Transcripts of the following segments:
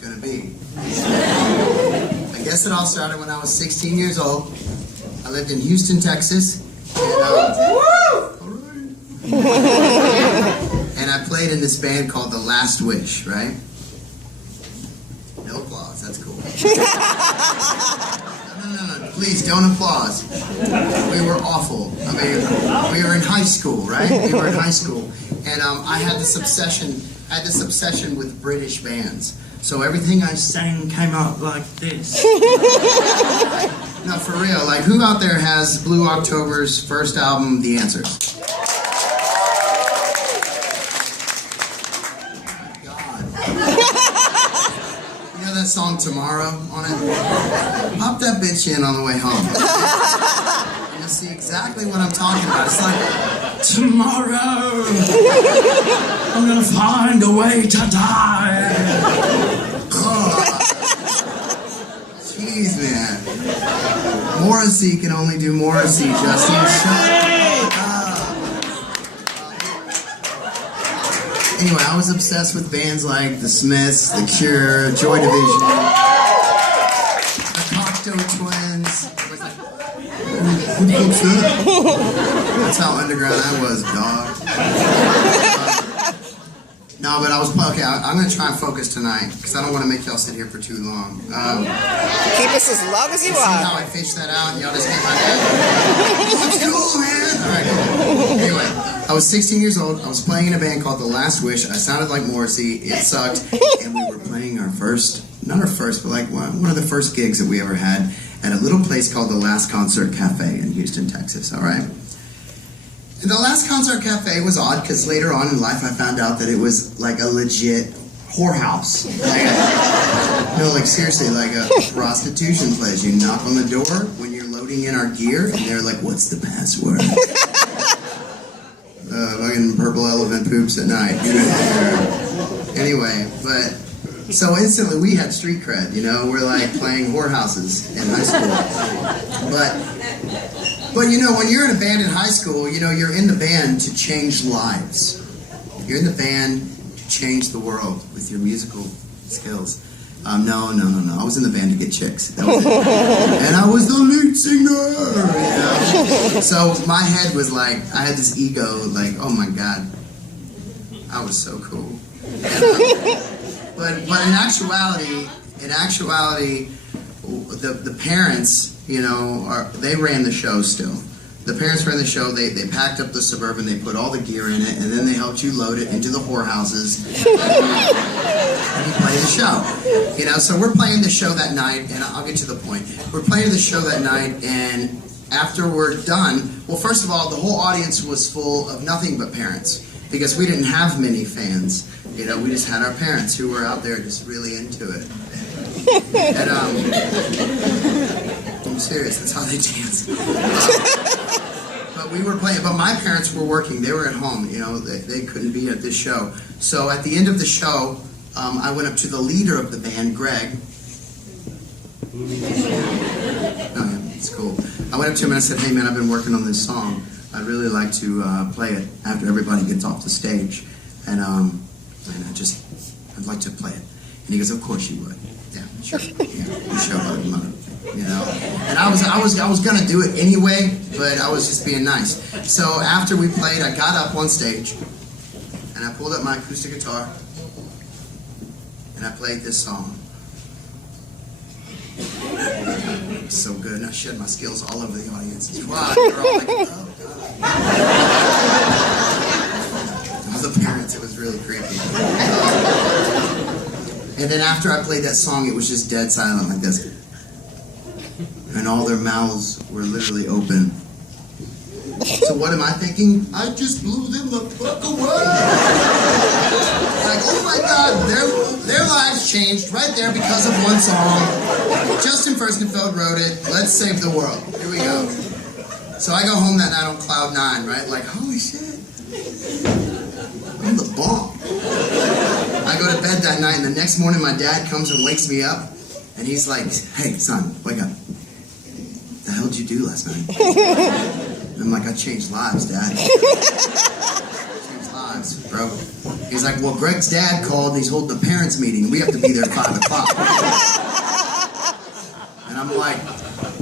going to be. I guess it all started when I was 16 years old. I lived in Houston, Texas. And I played in this band called The Last Wish, right? No applause, that's cool. No, please don't applause. We were awful. I mean, we were in high school, right? We were in high school. And I had this obsession with British bands. So everything I sang came out like this. No, for real. Like, who out there has Blue October's first album, The Answers? That song Tomorrow on it? Pop that bitch in on the way home. And you'll see exactly what I'm talking about. It's like, tomorrow I'm gonna find a way to die. Jeez, man. Morrissey can only do Morrissey, Justin. Shut up. Anyway, I was obsessed with bands like The Smiths, The Cure, Joy Division, the Cocteau Twins. Who thinks that? That's how underground I was, dog. No, but I was, okay, I'm going to try and focus tonight, because I don't want to make y'all sit here for too long. Keep us as long as you see want. how I fished that out, and y'all just get my head. Let's go, man! Alright, anyway. I was 16 years old. I was playing in a band called The Last Wish. I sounded like Morrissey. It sucked. And we were playing our first, not our first, but like one of the first gigs that we ever had at a little place called the Last Concert Cafe in Houston, Texas. All right? And the Last Concert Cafe was odd because later on in life I found out that it was like a legit whorehouse. Like seriously, like a prostitution place. You knock on the door when you're loading in our gear, and they're like, "What's the password?" Fucking purple elephant poops at night. Anyway, but so instantly we had street cred, you know, we're like playing whorehouses in high school. But you know, when you're in a band in high school, you know, you're in the band to change lives. You're in the band to change the world with your musical skills. No. I was in the band to get chicks. That was it. And I was the lead singer. You know? So my head was like, I had this ego, like, oh my God, I was so cool. But in actuality, the parents, you know, they ran the show still. The parents ran the show. They packed up the Suburban. They put all the gear in it, and then they helped you load it into the whorehouses. And you play the show. You know, so we're playing the show that night, and I'll get to the point. We're playing the show that night, and after we're done, well, first of all, the whole audience was full of nothing but parents, because we didn't have many fans. You know, we just had our parents who were out there just really into it. And I'm serious, that's how they dance. But we were playing, but my parents were working, they were at home, you know, they couldn't be at this show. So at the end of the show, I went up to the leader of the band, Greg. Oh yeah, it's cool. I went up to him and I said, hey man, I've been working on this song. I'd really like to play it after everybody gets off the stage. And I'd like to play it. And he goes, of course you would. Yeah, sure. Yeah, you show up, mother. You know, and I was gonna do it anyway, but I was just being nice. So after we played, I got up on stage, and I pulled up my acoustic guitar, and I played this song. It was so good, and I showed my skills all over the audience. It's why they're all like, oh God. All the parents, it was really creepy. And then after I played that song, it was just dead silent like this. And all their mouths were literally open. So what am I thinking? I just blew them the fuck away. Like, oh my God, their lives changed right there because of one song. Justin Furstenfeld wrote it. Let's save the world. Here we go. So I go home that night on cloud 9, right? Like, holy shit. I'm the bomb. I go to bed that night, and the next morning my dad comes and wakes me up, and he's like, hey, son, wake up. What the hell did you do last night? And I'm like, I changed lives, Dad. I changed lives, bro. He's like, well, Greg's dad called and he's holding a parents' meeting. We have to be there at 5 o'clock. And I'm like,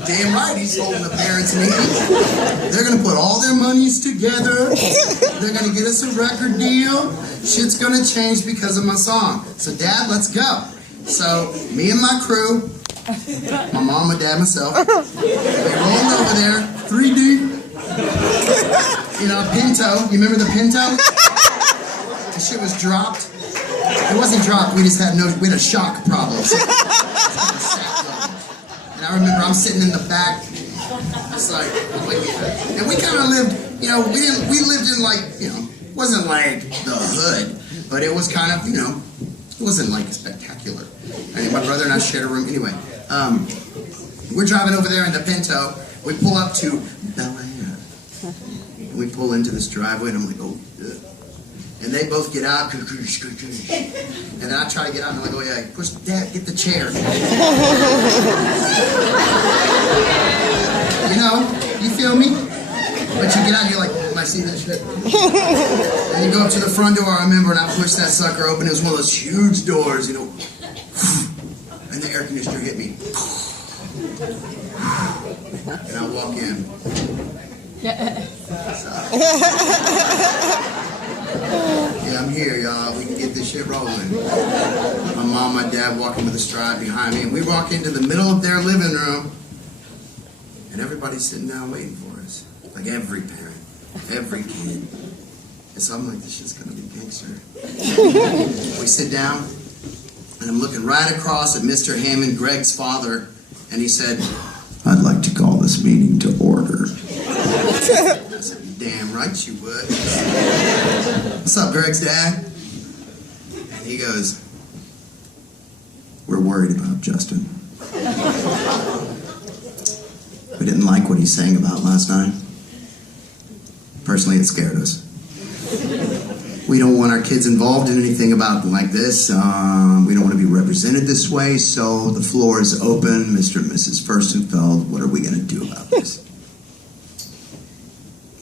damn right, he's holding a parents' meeting. They're going to put all their monies together. They're going to get us a record deal. Shit's going to change because of my song. So, Dad, let's go. So, me and my crew, my mom, my dad, myself, we rolled over there, 3 deep, in a Pinto. You remember the Pinto? The shit was dropped. It wasn't dropped. We just had we had a shock problem. So, and I remember I'm sitting in the back. It's like, and we kind of lived, we lived in like, it wasn't like the hood, but it was kind of, it wasn't like spectacular. I mean, my brother and I shared a room. Anyway, we're driving over there in the Pinto. We pull up to Bel Air. We pull into this driveway, and I'm like, oh, ugh. And they both get out, and then I try to get out, and I'm like, oh yeah, push, Dad, get the chair. You feel me? But you get out, and you're like, am I seeing that shit? And you go up to the front door, I remember, and I pushed that sucker open. It was one of those huge doors, and the air conditioner hit me. And I walk in. Yeah, I'm here, y'all. We can get this shit rolling. My mom, my dad walking with a stride behind me, and we walk into the middle of their living room, and everybody's sitting down waiting for us. Like every parent, every kid. And so I'm like, this shit's gonna be gangster. We sit down, and I'm looking right across at Mr. Hammond, Greg's father, and he said, I'd like to call this meeting to order. I said, damn right you would. What's up, Greg's dad? And he goes, we're worried about Justin. We didn't like what he sang about last night. Personally, it scared us. We don't want our kids involved in anything about like this. We don't want to be represented this way, so the floor is open. Mr. and Mrs. Furstenfeld, what are we going to do about this?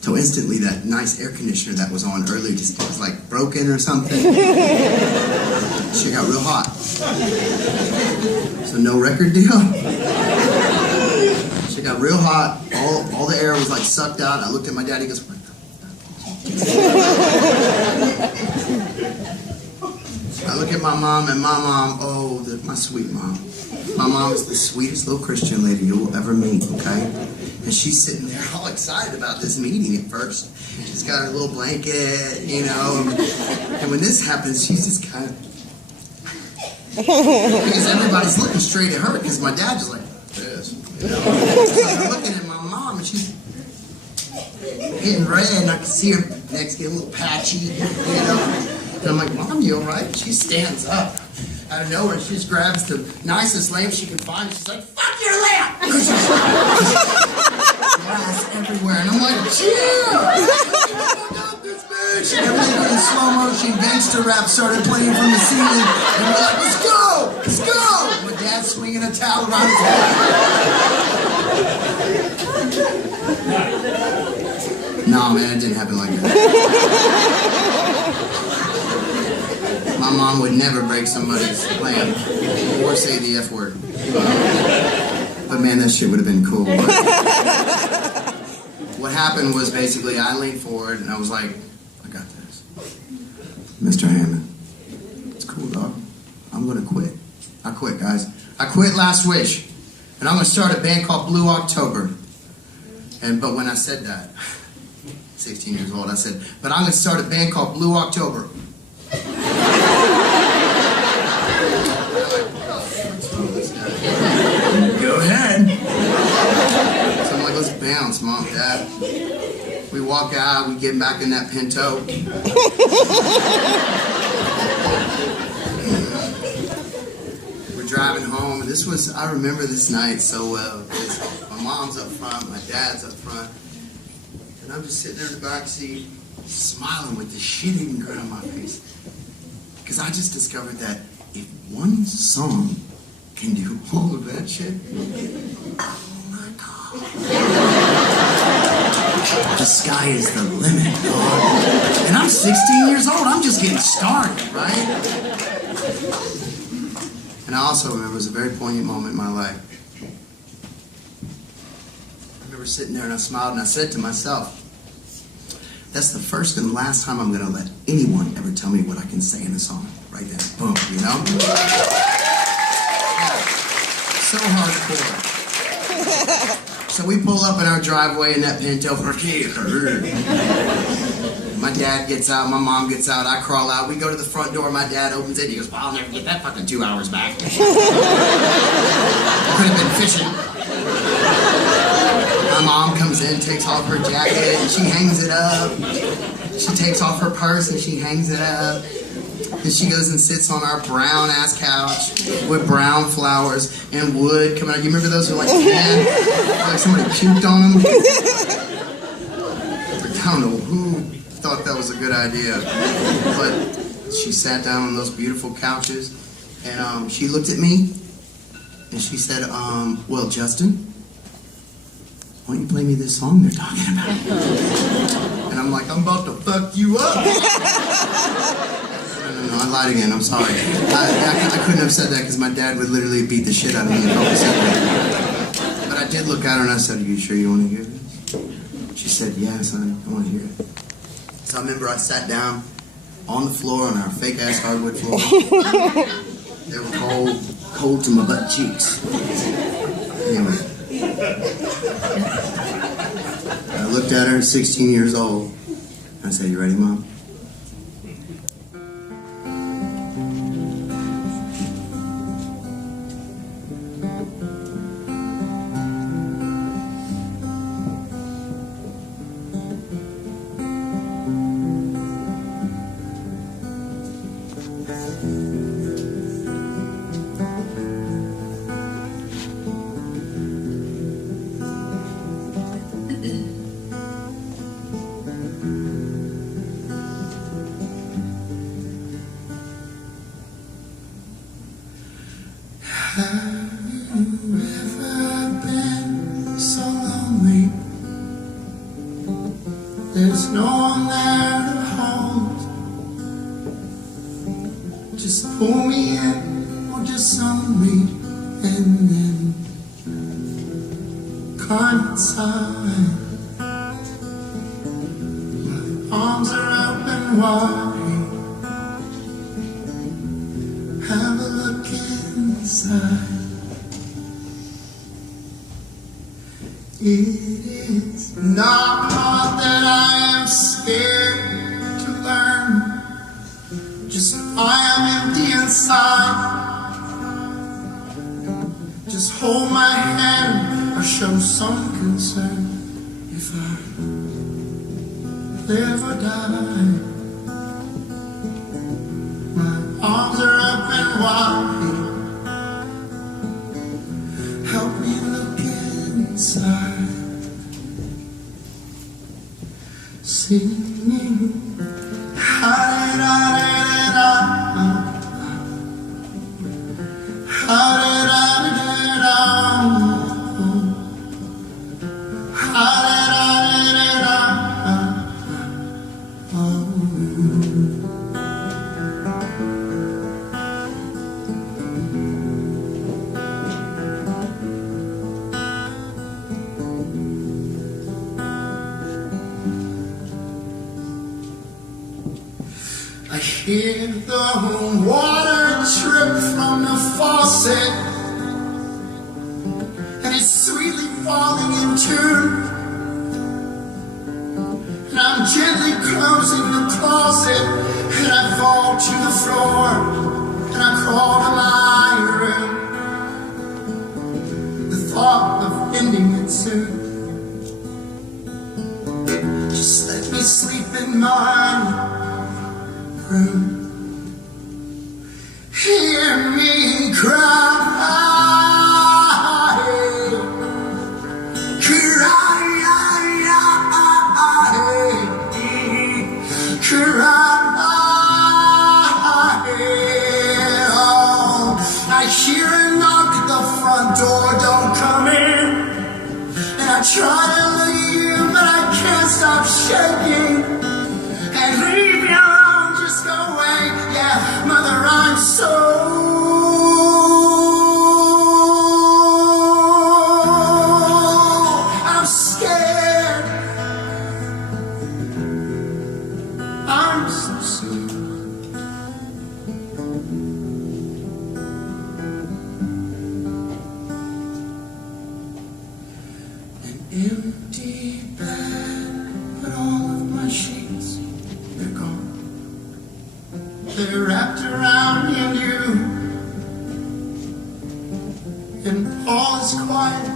So instantly, that nice air conditioner that was on earlier just was like broken or something. Shit got real hot. So no record deal. Shit got real hot. All the air was like sucked out. I looked at my dad. He goes, what the fuck? I look at my mom, and my mom, my sweet mom. My mom is the sweetest little Christian lady you'll ever meet, okay? And she's sitting there all excited about this meeting at first. She's got her little blanket, and when this happens, she's just kind of... Because everybody's looking straight at her, because my dad just like this, So I'm looking at my mom, and she's getting red, and I can see her neck's getting a little patchy, And I'm like, Mom, you all right? She stands up. Out of nowhere, she just grabs the nicest lamp she can find. She's like, fuck your lamp! Glass everywhere. And I'm like, chill! This bitch! And everything in slow motion, gangster rap started playing from the ceiling. And we're like, let's go! Let's go! And my dad's swinging a towel around his head. No, man, it didn't happen like that. My mom would never break somebody's lamp or say the F word. But man, that shit would have been cool. What happened was basically I leaned forward and I was like, I got this. Mr. Hammond, it's cool, dog. I'm going to quit. I quit, guys. I quit Last Wish. And I'm going to start a band called Blue October. But when I said that, 16 years old, I said, but I'm going to start a band called Blue October. Go ahead. So I'm like, let's bounce, Mom, Dad. We walk out, we get back in that Pinto. We're driving home, and I remember this night so well. My mom's up front, my dad's up front, and I'm just sitting there in the back seat, smiling with the shit-eating grin on my face. Because I just discovered that if one song can do all of that shit, oh my God. The sky is the limit, dog. And I'm 16 years old. I'm just getting started, right? And I also remember it was a very poignant moment in my life. I remember sitting there and I smiled and I said to myself, that's the first and last time I'm going to let anyone ever tell me what I can say in a song. Right there. Boom, you know? Yeah. So hardcore. So we pull up in our driveway in that Pinto. My dad gets out, my mom gets out, I crawl out. We go to the front door, my dad opens it. He goes, well, I'll never get that fucking 2 hours back. Could have been fishing. My mom comes in, takes off her jacket, and she hangs it up. She takes off her purse and she hangs it up. And she goes and sits on our brown ass couch with brown flowers and wood coming out. You remember those who like tan? Like somebody puked on them? I don't know who thought that was a good idea. But she sat down on those beautiful couches and she looked at me and she said, well, Justin, why don't you play me this song they're talking about? And I'm like, I'm about to fuck you up. No, I lied again. I'm sorry. I couldn't have said that because my dad would literally beat the shit out of me if I said that. But I did look at her and I said, are you sure you want to hear this? She said, yes, I want to hear it. So I remember I sat down on the floor on our fake-ass hardwood floor. They were cold to my butt cheeks. Anyway. I looked at her, 16 years old. I said, you ready, Mom? Have you ever been so lonely? There's no one there to hold. Just pull me in or just sun me and then climb inside. My arms are open wide. Have a look inside. It is not that I am scared to learn, just I am empty inside. Just hold my hand or show some concern if I live or die. My arms are up and wide. Help me look inside. Singing ha-da-da-da-da-da, ha-da-da-da-da-da, ha-da-da-da-da-da, I hear the water drip from the faucet, and it's sweetly falling in tune. And I'm gently closing the closet, and I fall to the floor, and I crawl to my room. The thought of ending it soon. Just let me sleep in my room. Hear me cry, I hear a knock at the front door, don't come in. And I try to leave, but I can't shaking and leave me alone, just go away. Yeah, mother, I'm so scared. I'm so scared. An empty bed, but all of my sheets, they're gone. They're wrapped around me and you, and all is quiet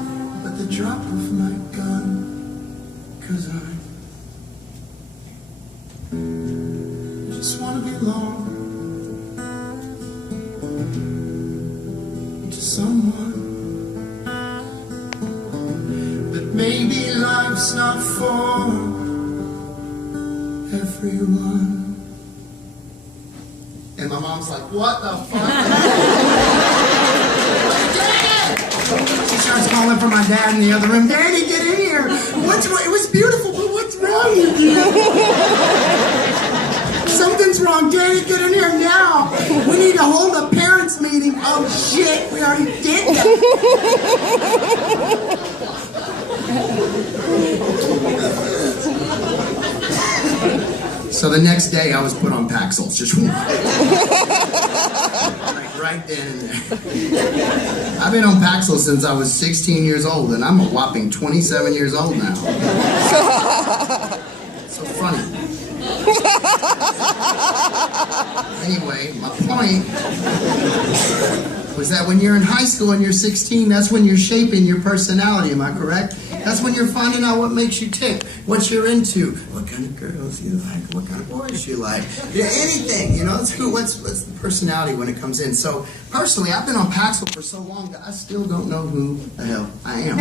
but the drop of my gun. 'Cause I just want to belong to someone. But maybe life's not for everyone. And my mom's like, what the fuck? She starts calling for my dad in the other room. Daddy, get in here. What's wrong? It was beautiful, but what's wrong with you? Something's wrong. Daddy, get in here now. We need to hold a parents' meeting. Oh, shit. We already did that. So the next day, I was put on Paxils. Just right then and there. I've been on Paxil since I was 16 years old, and I'm a whopping 27 years old now. So funny. Anyway, my point was that when you're in high school and you're 16, that's when you're shaping your personality, am I correct? That's when you're finding out what makes you tick, what you're into, what kind of girls you like, what kind of boys you like. Yeah, anything, you know, what's the personality when it comes in. So, personally, I've been on Paxil for so long that I still don't know who the hell I am.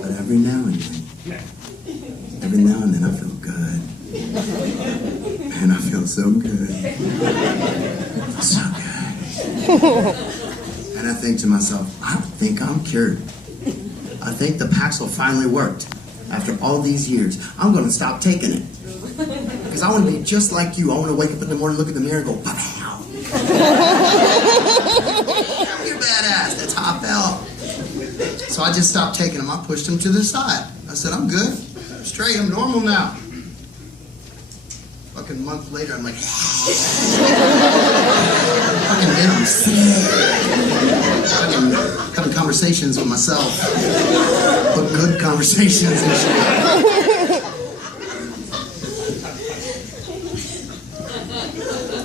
But every now and then I feel good. And I feel so good. So good. And I think to myself, I think I'm cured. I think the Paxil finally worked. After all these years, I'm going to stop taking it. Because I want to be just like you. I want to wake up in the morning, look in the mirror, and go, pow. You're badass. That's how I felt. So I just stopped taking them. I pushed them to the side. I said, I'm good. I'm straight. I'm normal now. Fucking month later, I'm like, fucking then I'm sick. Fucking having conversations with myself, but good conversations and shit.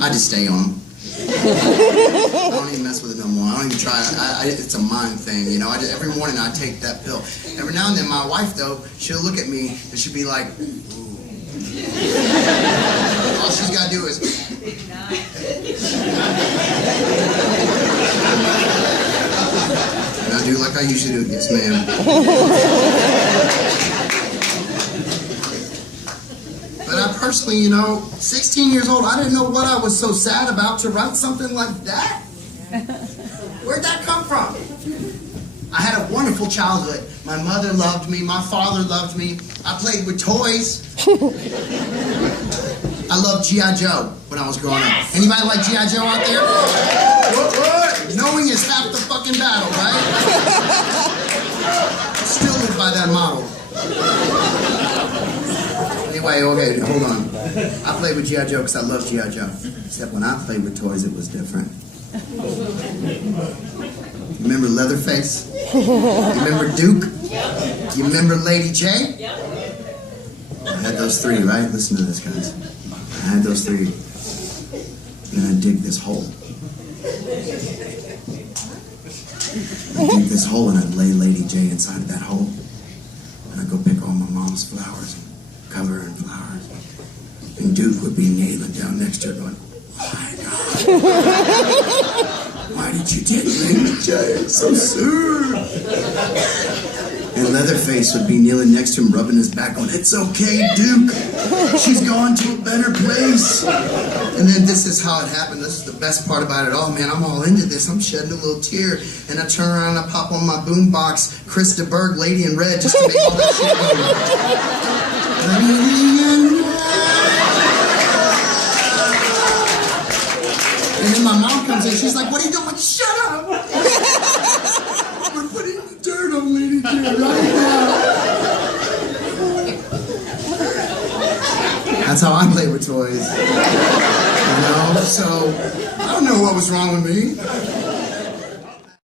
I just stay on them. I don't even mess with it no more. I don't even try. It's a mind thing, you know. Every morning I take that pill. Every now and then, my wife though, she'll look at me and she'll be like, ooh. All she's got to do is. And I do like I usually do. Yes, ma'am. But I personally, you know, 16 years old, I didn't know what I was so sad about to write something like that. Where'd that come from? I had a wonderful childhood. My mother loved me. My father loved me. I played with toys. I loved G.I. Joe when I was growing up. Anybody like G.I. Joe out there? What? Knowing is half the fucking battle, right? I still live by that model. Anyway, okay, hold on. I played with G.I. Joe because I love G.I. Joe. Except when I played with toys, it was different. You remember Leatherface? You remember Duke? You remember Lady J? I had those three, right? Listen to this, guys. I had those three. And I dig this hole. I dig this hole and I'd lay Lady J inside of that hole. And I'd go pick all my mom's flowers and cover her in flowers. And Duke would be kneeling down next to her going, "My God, why did you take Lady J? It's so soon." And Leatherface would be kneeling next to him, rubbing his back, going, "It's okay, Duke. She's gone to a better place." And then this is how it happened. This is the best part about it all, man. I'm all into this. I'm shedding a little tear. And I turn around and I pop on my boombox, Chris DeBerg, Lady in Red, just to make all that shit go. And then my mom comes in. She's like, "What are you doing?" "Shut up. We're putting the dirt on Lady J right now." That's how I play with toys. You know, so I don't know what was wrong with me.